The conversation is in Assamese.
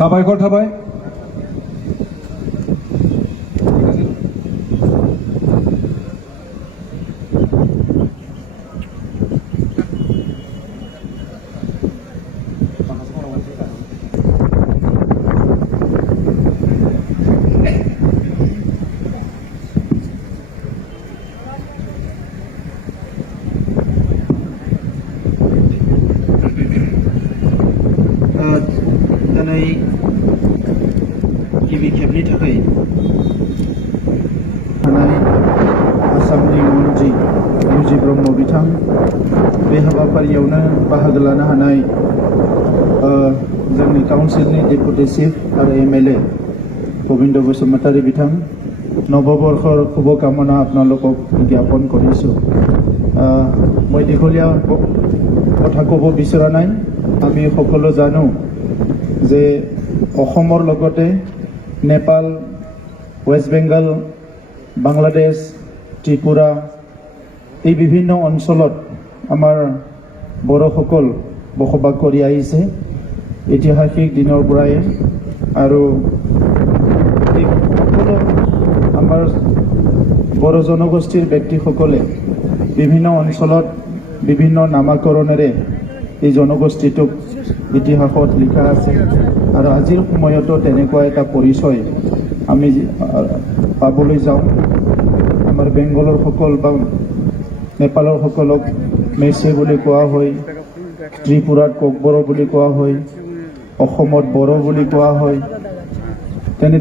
साबायखर थाबाय दिनै गिबि खेबनि थाखाय थानाय आसामनि मन्त्रि रुजि ब्रह्म बिथां बे हाबाफारियावनो बाहागो लानो हानाय जोंनि काउन्सिलनि डेपुटि चिफ आरो एमएलए গোবিন্দ বসুমতাৰী বিথাং নৱবৰ্ষৰ শুভকামনা আপোনালোকক জ্ঞাপন কৰিছোঁ। মই দীঘলীয়া কথা ক'ব বিচৰা নাই। আমি সকলো জানো যে অসমৰ লগতে নেপাল, ৱেষ্ট বেংগল, বাংলাদেশ, ত্ৰিপুৰা এই বিভিন্ন অঞ্চলত আমাৰ বড়োসকল বসবাস কৰি আহিছে ঐতিহাসিক দিনৰ পৰাই। আৰু সকলো আমাৰ বড়ো জনগোষ্ঠীৰ ব্যক্তিসকলে বিভিন্ন অঞ্চলত বিভিন্ন নামাকৰণেৰে এই জনগোষ্ঠীটোক ইতিহাসত লিখা আছে আৰু আজিৰ সময়তো তেনেকুৱা এটা পৰিচয় আমি পাবলৈ যাওঁ। আমাৰ বেংগলৰ সকল বা নেপালৰ সকলক মেচে বুলি কোৱা হয়, ত্ৰিপুৰাত কোকবড়ো বুলি কোৱা হয়, অসমত বড়ো বুলি কোৱা হয়। তেনে